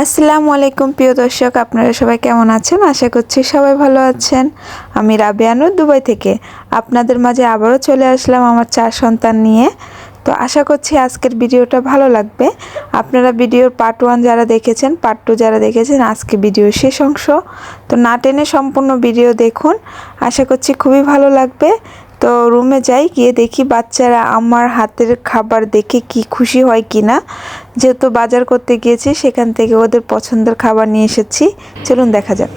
আসসালামু আলাইকুম প্রিয় দর্শক, আপনারা সবাই কেমন আছেন? আশা করছি সবাই ভালো আছেন। আমি রাবেয়া নূর দুবাই থেকে আপনাদের মাঝে আবারও চলে আসলাম আমার 4 সন্তান নিয়ে। তো আশা করছি আজকের ভিডিওটা ভালো লাগবে। আপনারা ভিডিওর পার্ট 1 যারা দেখেছেন, পার্ট 2 যারা দেখেছেন, আজকে ভিডিওর শেষ অংশ। তো না টেনে সম্পূর্ণ ভিডিও দেখুন, আশা করছি খুবই ভালো লাগবে। তো রুমে যাই, গিয়ে দেখি বাচ্চারা আমার হাতের খাবার দেখে কি খুশি হয় কি না। যেহেতু বাজার করতে গিয়েছি, সেখান থেকে ওদের পছন্দের খাবার নিয়ে এসেছি। চলুন দেখা যাক।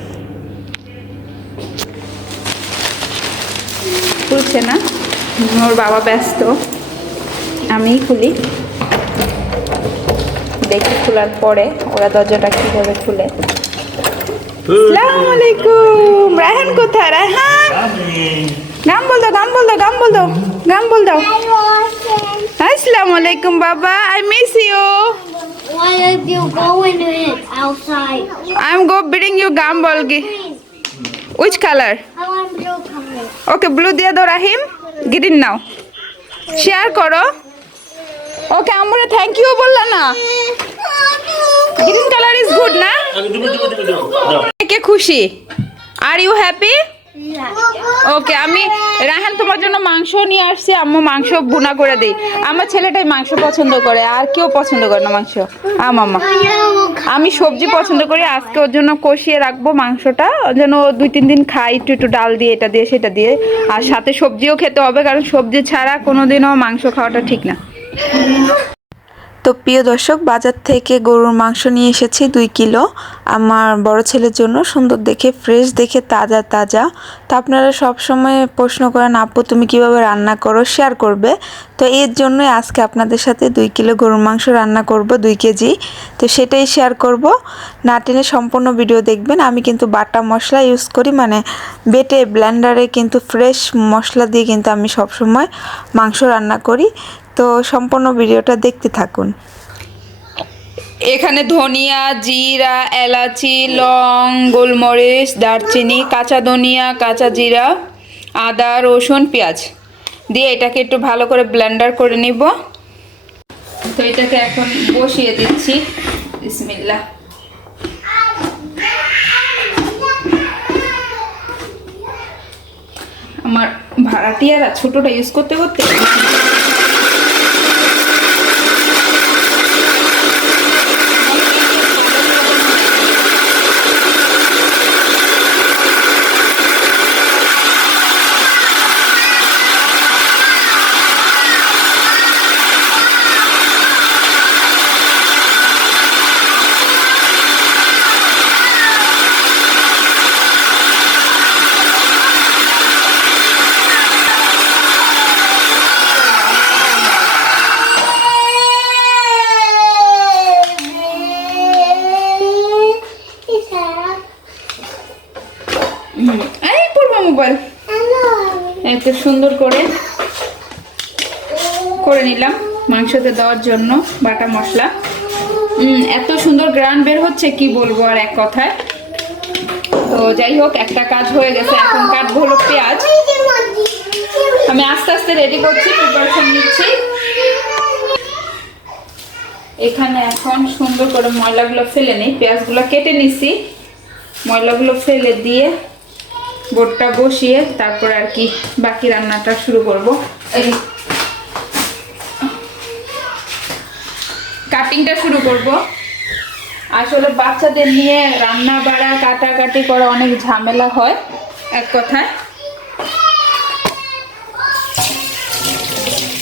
খুলছে না, ওর বাবা ব্যস্ত, আমিই খুলি। দেখি খোলার পরে ওরা দরজাটা কীভাবে খুলে। আসসালামু আলাইকুম। রায়হান কোথায়? রায়হান, গান বল দাও, গান বল দাও, গান বল দাও, গান বল দাও। আসসালামু আলাইকুম বাবা, I miss you. Why are you going outside? I'm go bring you gumball. Which color? I want blue color. Okay, blue দিয়ে দাও রাহিম। গ্রিন নাও, শেয়ার করো। ওকে, আমরা থ্যাংক ইউ বললা না। গ্রিন কালার ইজ গুড না? কে খুশি? Are you happy? ওকে, আমি রায়হান তোমার জন্য মাংস নিয়ে আসছি। আম্মু মাংস ভুনা করে দেই। আমার ছেলেটাই মাংস পছন্দ করে, আর কেউ পছন্দ করে না মাংস। মামা, আমি সবজি পছন্দ করি। আজকে ওর জন্য কষিয়ে রাখবো মাংসটা, যেন 2-3 দিন খাই, একটু একটু ডাল দিয়ে, এটা দিয়ে সেটা দিয়ে। আর সাথে সবজিও খেতে হবে, কারণ সবজি ছাড়া কোনোদিনও মাংস খাওয়াটা ঠিক না। তো প্রিয় দর্শক, বাজার থেকে গরুর মাংস নিয়ে এসেছি 2 কিলো আমার বড় ছেলের জন্য। সুন্দর দেখে, ফ্রেশ দেখে, তাজা তাজা। তো আপনারা সব সময় প্রশ্ন করেন, আপু তুমি কিভাবে রান্না করো, শেয়ার করবে। তো এর জন্যই আজকে আপনাদের সাথে 2 কিলো গরুর মাংস রান্না করব, 2 কেজি। তো সেটাই শেয়ার করব। না টেনে সম্পূর্ণ ভিডিও দেখবেন। আমি কিন্তু বাটা মশলা ইউজ করি, মানে বেটে ব্লেন্ডারে কিন্তু ফ্রেশ মশলা দিয়ে কিন্তু আমি সবসময় মাংস রান্না করি। তো সম্পূর্ণ ভিডিওটা দেখতে থাকুন। এখানে ধনিয়া, জিরা, এলাচি, লং, গোলমরিচ, দারচিনি, কাঁচা ধনিয়া, কাঁচা জিরা, আদা, রসুন, পেঁয়াজ দিয়ে এটাকে একটু ভালো করে ব্লেন্ডার করে নিব। তো এটাকে এখন বসিয়ে দিচ্ছি। বিসমিল্লাহ। আমার ভাড়াটিয়ারা ছোটটা ইউজ করতে করতে মোবাইল এত সুন্দর করে নিলাম মাংসতে দেওয়ার জন্য বাটা মশলা। এত সুন্দর গ্রান বের হচ্ছে, কি বলবো আর এক কথায়। তো যাই হোক, একটা কাজ হয়ে গেছে। এখন কাটবো হলো পেঁয়াজ। আমি আস্তে আস্তে রেডি করছি, প্রিপারেশন নিচ্ছি। এখানে এখন সুন্দর করে ময়লাগুলো ফেলে নিই। পেঁয়াজগুলো কেটে নিছি, ময়লাগুলো ফেলে দিয়ে বোটটা বসিয়ে তারপর আর কি বাকি রান্নাটা শুরু করব। এই কাটিংটা শুরু করব। আসলে বাচ্চাদের নিয়ে রান্না বাড়া কাটাকাটি করা অনেক ঝামেলা হয়, এক কথায়।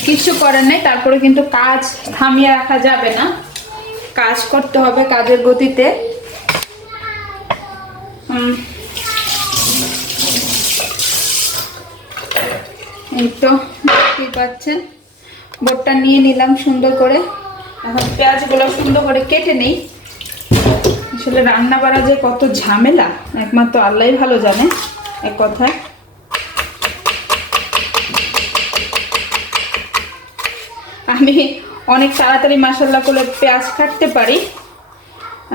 কিছু করার নেই, তারপরে কিন্তু কাজ থামিয়ে রাখা যাবে না, কাজ করতে হবে কাজের গতিতে। এই তো দেখতেই পাচ্ছেন, বোটটা নিয়ে নিলাম সুন্দর করে। এখন পেঁয়াজগুলো সুন্দর করে কেটে নেই। আসলে রান্না বাড়া যে কত ঝামেলা একমাত্র আল্লাহই ভালো জানে, এক কথায়। আমি অনেক তাড়াতাড়ি মাশাআল্লাহ করে পেঁয়াজ কাটতে পারি।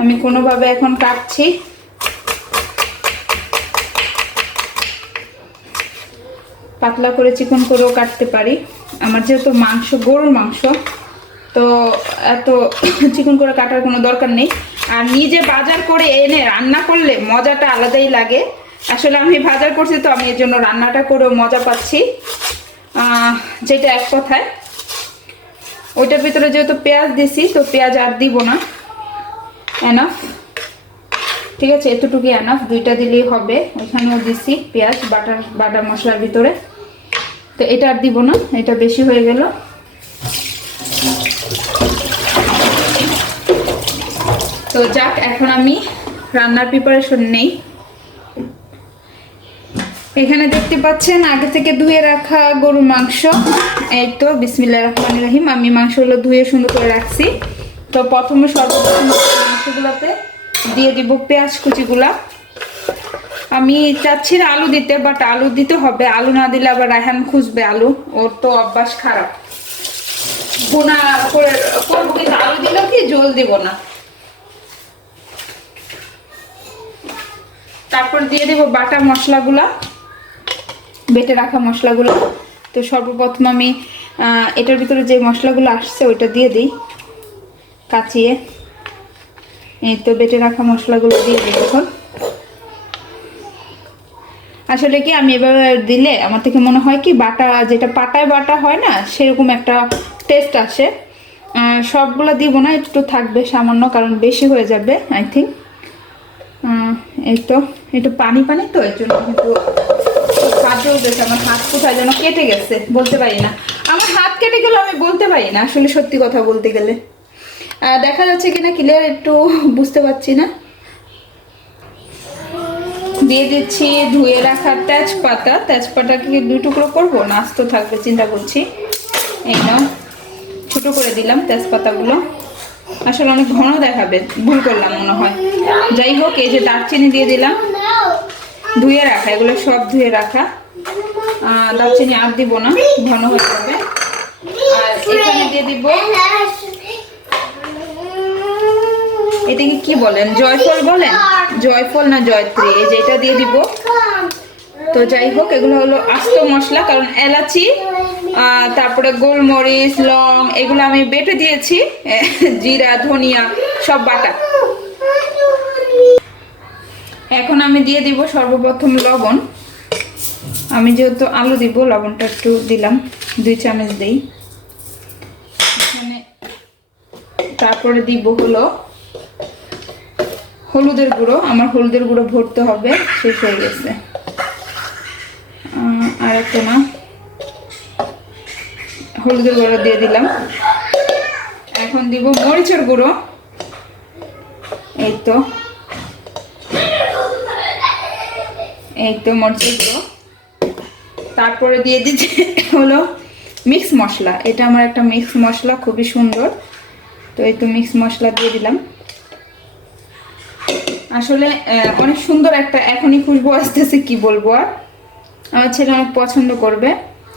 আমি কোনোভাবে এখন কাটছি। পাতলা করে চিকন করেও কাটতে পারি। আমার যেহেতু মাংস গরুর মাংস, তো এত চিকন করে কাটার কোনো দরকার নেই। আর নিজে বাজার করে এনে রান্না করলে মজাটা আলাদাই লাগে। আসলে আমি বাজার করছি তো আমি এর জন্য রান্নাটা করেও মজা পাচ্ছি, যেটা এক কথায়। ওইটার ভিতরে যেহেতু পেঁয়াজ দিছি তো পেঁয়াজ আর দিব না, এনাফ। ঠিক আছে, এতটুকুই এনাফ, 2টা দিলেই হবে। ওইখানেও দিছি পেঁয়াজ বাটা মশলার ভিতরে, তো এটা আর দিব না, এটা বেশি হয়ে গেল। তো যাক, এখন আমি রান্নার প্রিপারেশন নেই। এখানে দেখতে পাচ্ছেন আগে থেকে ধুয়ে রাখা গরুর মাংস। এই তো বিসমিল্লাহির রহমানির রহিম, আমি মাংসগুলো ধুয়ে সুন্দর করে রাখছি। তো প্রথমে সর্বপ্রথম মাংসগুলোতে দিয়ে দিব পেঁয়াজ কুচিগুলা। আমি চাচ্ছি না আলু দিতে, বাট আলু দিতে হবে। আলু না দিলে আবার রায়হান খুঁজবে আলু, ওর তো অভ্যাস খারাপ। বোনা করে করবো কিন্তু আলু দিলেও কি ঝোল দিব না। তারপর দিয়ে দেব বাটা মশলাগুলা, বেটে রাখা মশলাগুলো। তো সর্বপ্রথম আমি এটার ভিতরে যে মশলাগুলো আসছে ওইটা দিয়ে দিই কাচিয়ে। এই তো বেটে রাখা মশলাগুলো দিয়ে দিই এখন। আসলে কি আমি এভাবে দিলে আমার থেকে মনে হয় কি বাটা, যেটা পাটায় বাটা হয় না সেরকম একটা টেস্ট আসে। সবগুলো দিব না, একটু থাকবে সামান্য, কারণ বেশি হয়ে যাবে আই থিঙ্ক। এই তো একটু পানি পানি তো এর জন্য কিন্তু কাজেও গেছে। আমার হাত কোথায় যেন কেটে গেছে, বলতে পারি না। আমার হাত কেটে গেলে আমি বলতে পারি না আসলে, সত্যি কথা বলতে গেলে। দেখা যাচ্ছে কিনা ক্লিয়ার একটু বুঝতে পারছি না। দিয়ে দিচ্ছি ধুয়ে রাখা তেজপাতা। তেজপাতাকে 2 টুকরো করবো না, আস্ত থাকবে চিন্তা করছি। এই নাও, ছোট করে দিলাম তেজপাতাগুলো। আসলে অনেক ঘন দেখাবে, ভুল করলাম মনে হয়। যাই হোক, এই যে দারচিনি দিয়ে দিলাম, ধুয়ে রাখা, এগুলো সব ধুয়ে রাখা। দারচিনি আর দিব না, ঘন হয়ে যাবে। আর এখানে দিয়ে দিব, এটাকে কি বলেন, জয়ফল বলেন, জয়ফল না জয়ত্রী, এই যে এটা দিয়ে দিব। তো যাই হোক, এগুলো হলো আস্ত মশলা, কারণ এলাচি তারপরে গোলমরিচ লং এগুলো আমি বেটে দিয়েছি, জিরা ধনিয়া সব বাটা। এখন আমি দিয়ে দিব সর্বপ্রথম লবণ। আমি যেহেতু আলু দিব, লবণটা একটু দিলাম, 2 চামচ দিই এখানে। তারপরে দিব হলো হলুদের গুঁড়ো। আমার হলুদের গুঁড়ো ভরতে হবে, শেষ হয়ে গেছে। আর একটা না, হলুদের গুঁড়ো দিয়ে দিলাম। এখন দিব মরিচের গুঁড়ো, এই তো মরিচের গুঁড়ো। তারপরে দিয়ে দিচ্ছি হলো মিক্স মশলা। এটা আমার একটা মিক্স মশলা, খুবই সুন্দর। তো এই তো মিক্স মশলা দিয়ে দিলাম। আসলে অনেক সুন্দর একটা এখনই খুশবু আসতেছে, কি বলবো আর। আমার ছেলে অনেক পছন্দ করবে।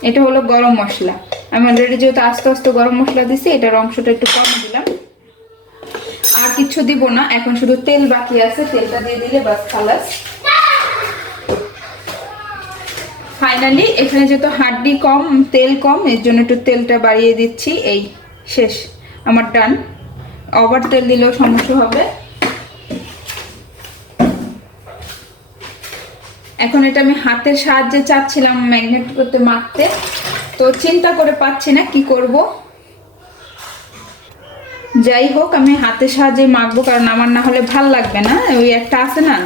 এটা হলো গরম মশলা। আমি অলরেডি যেহেতু আস্তে আস্তে গরম মশলা দিছি, এটার অংশটা একটু কম দিলাম। আর কিছু দিব না, এখন শুধু তেল বাকি আছে, তেলটা দিয়ে দিলে বাস খালাস। ফাইনালি এখানে যেহেতু হাড্ডি কম, তেল কম, এর জন্য একটু তেলটা বাড়িয়ে দিচ্ছি। এই শেষ আমার ডান। ওভার তেল দিলেও সমস্যা হবে। এখন এটা আমি হাতের সাহায্যে চাচ্ছিলাম ম্যাগনেট করতে, মাখতে, তো চিন্তা করে পাচ্ছি না কি করব। যাই হোক, আমি হাতের সাহায্যে মাখবো, কারণ আমার না হলে ভাল লাগবে না। ওই একটা আছে না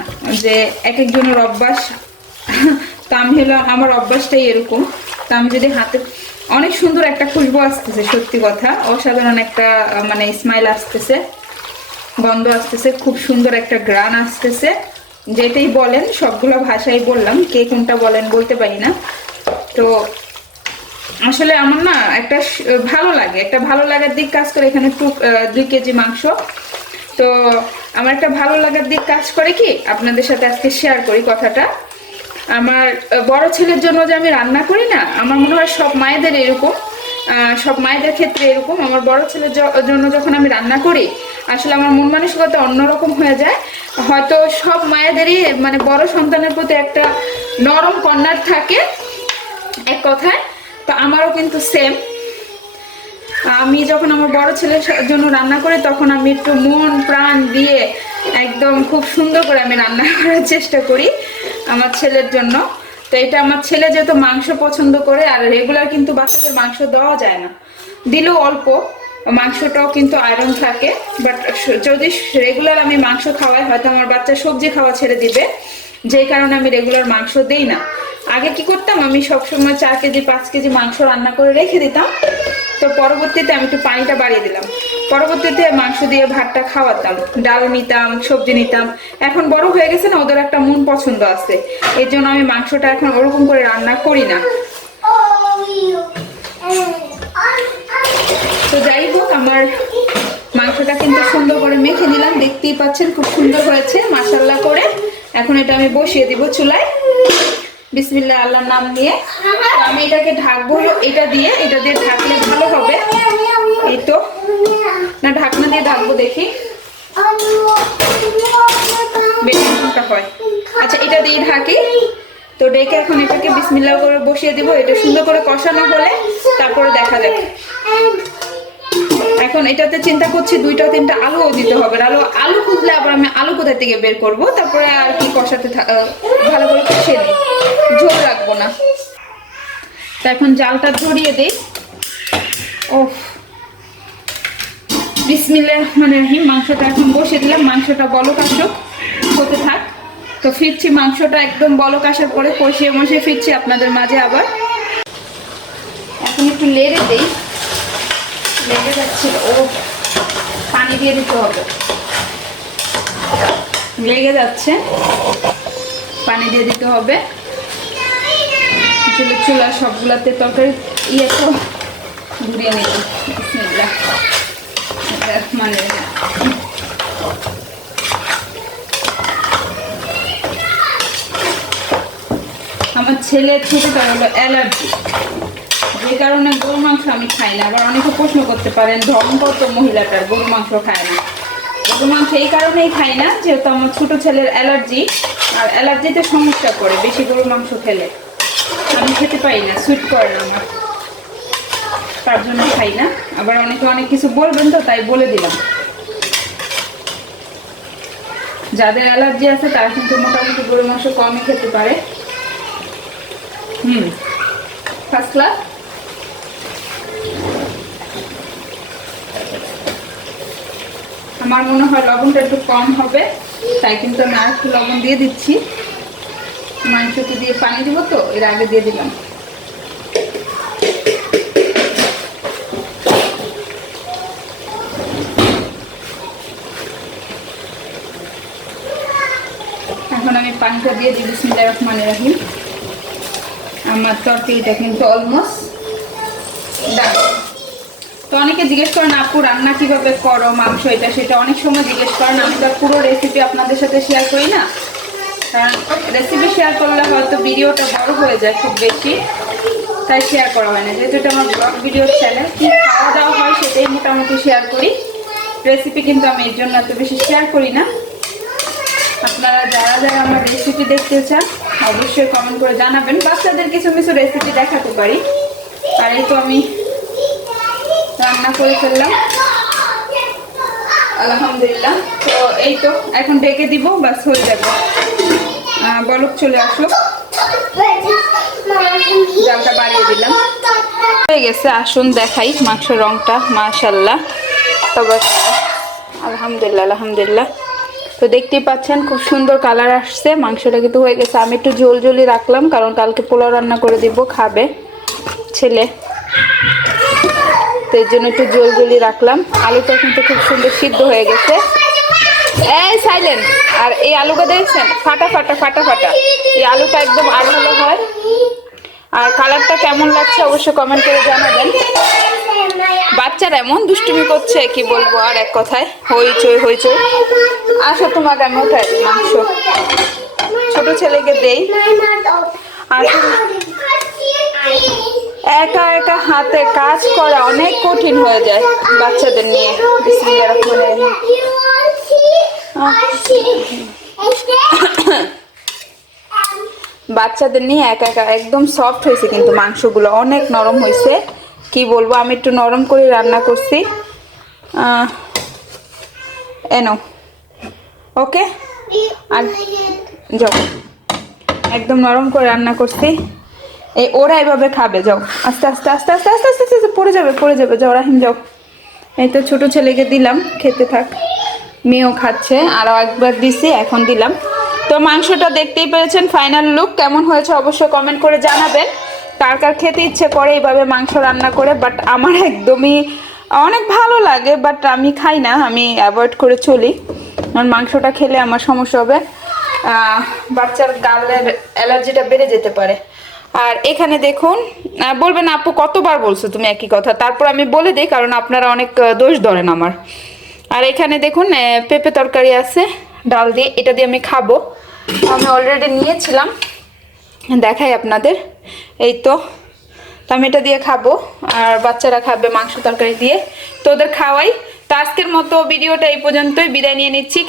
যে এক একজনের অভ্যাস, তা আমি হলো আমার অভ্যাসটাই এরকম। তা আমি যদি হাতে, অনেক সুন্দর একটা খুশবু আসতেছে, সত্যি কথা অসাধারণ একটা মানে স্মাইল আসতেছে, গন্ধ আসতেছে, খুব সুন্দর একটা গ্রান আসতেছে। যেটাই বলেন, সবগুলো ভাষাই বললাম, কে কোনটা বলেন বলতে পারি না। তো আসলে আমার না একটা ভালো লাগে, একটা ভালো লাগার দিক কাজ করে। এখানে 2 কেজি মাংস। তো আমার একটা ভালো লাগার দিক কাজ করে কি, আপনাদের সাথে আজকে শেয়ার করি কথাটা। আমার বড় ছেলের জন্য যে আমি রান্না করি না, আমার মনে হয় সব মায়েদের এরকম, সব মায়েদের ক্ষেত্রে এরকম। আমার বড় ছেলের জন্য যখন আমি রান্না করি, আসলে আমার মন মানসিকতা অন্যরকম হয়ে যায়। হয়তো সব মায়েদেরই মানে বড় সন্তানের প্রতি একটা নরম কর্নার থাকে এক কথায়, তো আমারও কিন্তু সেম। আমি যখন আমার বড় ছেলের জন্য রান্না করি তখন আমি একটু মন প্রাণ দিয়ে একদম খুব সুন্দর করে আমি রান্না করার চেষ্টা করি আমার ছেলের জন্য। তো এটা আমার ছেলে যেহেতু মাংস পছন্দ করে, আর রেগুলার কিন্তু বাচ্চাদের মাংস দেওয়া যায় না, দিলেও অল্প, মাংসটাও কিন্তু আয়রন থাকে। বাট যদি রেগুলার আমি মাংস খাওয়াই হয়তো আমার বাচ্চা সবজি খাওয়া ছেড়ে দিবে, যেই কারণে আমি রেগুলার মাংস দেই না। আগে কি করতাম, আমি সবসময় 4 কেজি 5 কেজি মাংস রান্না করে রেখে দিতাম, তো পরবর্তীতে আমি একটু পানিটা বাড়িয়ে দিলাম, পরবর্তীতে মাংস দিয়ে ভাতটা খাওয়াতাম, ডাল নিতাম, সবজি নিতাম। এখন বড় হয়ে গেছে না, ওদের একটা মন পছন্দ আছে, এর জন্য আমি মাংসটা এখন ওরকম করে রান্না করি না। তো যাই হোক, আমার মাংসটা কিন্তু সুন্দর করে মেখে নিলাম, দেখতেই পাচ্ছেন খুব সুন্দর হয়েছে মাশাআল্লাহ করে। এখন এটা আমি বসিয়ে দিব চুলায়, বিসমিল্লাহ আল্লাহর নাম নিয়ে। তো আমি এটাকে ঢাকবো এটা দিয়ে ঢাকলে ভালো হবে। এই তো, না ঢাকনা দিয়ে ঢাকবো, দেখি বেশি কোনটা হয়। আচ্ছা, এটা দিয়ে ঢাকি। তো ডেকে এখন এটাকে বিসমিল্লাহ করে বসিয়ে দিব। এটা সুন্দর করে কষানো হলে তারপরে দেখা যাবে। এখন এটাতে চিন্তা করছি 2-3টা আলুও দিতে হবে। আলু খুঁজলে আবার আমি আলু কোথা থেকে বের করব, তারপরে আর কি কষাতে ভালো করে কষিয়ে নিই, ঝোল রাখবো না। তো এখন জালটা ধরিয়ে দিই। ও বিসমিল্লাহির রহমানির রহিম, মাংসটা এখন বসিয়ে দিলাম, মাংসটা বলক আসুক, হতে থাক। তো ফিরছি, মাংসটা একদম বলক আসার পরে কষিয়ে মশিয়ে ফিরছি আপনাদের মাঝে আবার। এখন একটু লেড়ে দেই, লেগে যাচ্ছিল, ও পানি দিয়ে দিতে হবে, লেগে যাচ্ছে, পানি দিয়ে দিতে হবে। চুলা সবগুলাতে তরকারি ইয়ে তো ঘুরিয়ে নিব। বিসমিল্লাহ মানে আমার ছেলের ছোটটা হলো অ্যালার্জি, যে কারণে গরু মাংস আমি খাই না। আবার অনেকে প্রশ্ন করতে পারেন ধর্ম কত মহিলাটার গরু মাংস খায় না। গরু মাংস এই কারণেই খাই না, যেহেতু আমার ছোট ছেলের অ্যালার্জি, আর অ্যালার্জিতে সমস্যা করে বেশি গরু মাংস খেলে, আমি খেতে পারি না, সুইট করে না আমার, তার জন্য খাই না। আবার অনেকে অনেক কিছু বলবেন, তো তাই বলে দিলাম। যাদের অ্যালার্জি আছে তারা কিন্তু মোটামুটি গরু মাংস কমই খেতে পারে। First class. আমার মনে হয় লবণটা একটু কম হবে, তাই কিন্তু আমি আর একটু লবণ দিয়ে দিচ্ছি। মাংসকে দিয়ে পানি দিব, তো এর আগে দিয়ে দিলাম। এখন আমি পানিটা দিয়ে দিই, বিসমিল্লাহির রহমানির রহিম। আমার তরকারিটা কিন্তু অলমোস্ট ডান। তো অনেকে জিজ্ঞেস করেন আপু রান্না কিভাবে করো, মাংস এটা সেটা অনেক সময় জিজ্ঞেস করেন। আমি তার পুরো রেসিপি আপনাদের সাথে শেয়ার করি না, কারণ রেসিপি শেয়ার করলে হয়তো ভিডিওটা বড় হয়ে যায় খুব বেশি, তাই শেয়ার করা হয় না। যেহেতু এটা আমার ব্লগ ভিডিওর চ্যানেল, কি খাওয়া দাওয়া হয় সেটাই মোটামুটি শেয়ার করি, রেসিপি কিন্তু আমি এর জন্য এত বেশি শেয়ার করি না। আপনারা যারা যারা আমার রেসিপি দেখতে চান অবশ্যই কমেন্ট করে জানাবেন, বাচ্চাদের কিছু কিছু রেসিপি দেখাতে পারি। আর এই তো আমি রান্না করে ফেললাম আলহামদুলিল্লাহ। তো এই তো এখন ডেকে দিব, বাস হয়ে যাবে। বলক চলে আসলো, জালটা বাড়িয়ে দিলাম, হয়ে গেছে। আসুন দেখাই মাংসের রংটা, মাশাআল্লাহ, তবে আলহামদুলিল্লাহ আলহামদুলিল্লাহ। তো দেখতেই পাচ্ছেন খুব সুন্দর কালার আসছে, মাংসটা কিন্তু হয়ে গেছে। আমি একটু ঝোল ঝোলই রাখলাম, কারণ কালকে পোলাও রান্না করে দিব, খাবে ছেলে, তো এর জন্য একটু ঝোল ঝোলই রাখলাম। আলুটা কিন্তু খুব সুন্দর সিদ্ধ হয়ে গেছে। এই সাইলেন্ট। আর এই আলুটা দেখছেন ফাটা ফাটা ফাটা ফাটা, এই আলুটা একদম আঠালো হয়। আর কালারটা কেমন লাগছে অবশ্যই কমেন্ট করে জানাবেন। বাচ্চারা এমন দুষ্টুমি করছে কি বলবো, আর এক কথায় হইচই হইচই। আসো তোমাকে আমি উঠাই দিই মাংস, ছোট ছেলেকে দেই। আর একা একা হাতে কাজ করা অনেক কঠিন হয়ে যায় বাচ্চাদের নিয়ে। বিসমিল্লাহির রহমানির রহিম। বাচ্চাদের নিয়ে একা একা একদম সফট হয়েছে, কিন্তু মাংসগুলো অনেক নরম হয়েছে, কি বলবো, আমি একটু নরম করে রান্না করছি। এনো ওকে, আর যাও, একদম নরম করে রান্না করছি। এই ওরা এভাবে খাবে, যাও আস্তে আস্তে আস্তে আস্তে আস্তে আস্তে আস্তে পড়ে যাবে, যাও রাহিম যাও। এই তো ছোট ছেলেকে দিলাম, খেতে থাক। মেয়েও খাচ্ছে, আরও একবার দিছি, এখন দিলাম। তো মাংসটা দেখতেই পেরেছেন, ফাইনাল লুক কেমন হয়েছে অবশ্যই কমেন্ট করে জানাবেন। কার কার খেতে ইচ্ছে করে এইভাবে মাংস রান্না করে, বাট আমার একদমই অনেক ভালো লাগে, বাট আমি খাই না, আমি অ্যাভয়েড করে চলি। কারণ মাংসটা খেলে আমার সমস্যা হবে, বাচ্চার গালের অ্যালার্জিটা বেড়ে যেতে পারে। আর এখানে দেখুন, বলবেন আপু কতবার বলছো তুমি একই কথা, তারপর আমি বলে দিই কারণ আপনারা অনেক দোষ ধরেন আমার। আর এখানে দেখুন পেঁপে তরকারি আছে ডাল দিয়ে, এটা দিয়ে আমি খাবো। আমি অলরেডি নিয়েছিলাম, দেখাই আপনাদের। এই তো আমি এটা দিয়ে খাবো, আর বাচ্চারা খাবে মাংস তরকারি দিয়ে। তো ওদের খাওয়াই। তো আজকের মতো ভিডিওটা এই পর্যন্তই, বিদায় নিয়ে নিচ্ছি।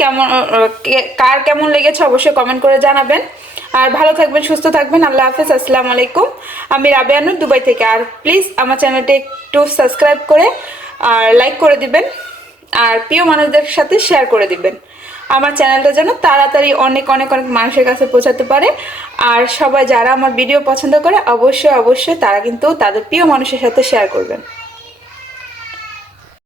কার কেমন লেগেছে অবশ্যই কমেন্ট করে জানাবেন। আর ভালো থাকবেন, সুস্থ থাকবেন। আল্লাহ হাফেজ, আসসালামু আলাইকুম। আমি রাবেয়া নূর, দুবাই থেকে। আর প্লিজ আমার চ্যানেলটা একটু সাবস্ক্রাইব করে আর লাইক করে দিবেন, আর প্রিয় মানুষদের সাথে শেয়ার করে দিবেন। আমার চ্যানেলটা যেন তাড়াতাড়ি অনেক অনেক অনেক মানুষের কাছে পৌঁছাতে পারে। আর সবাই যারা আমার ভিডিও পছন্দ করে অবশ্যই তারা কিন্তু তাদের প্রিয় মানুষের সাথে শেয়ার করবেন।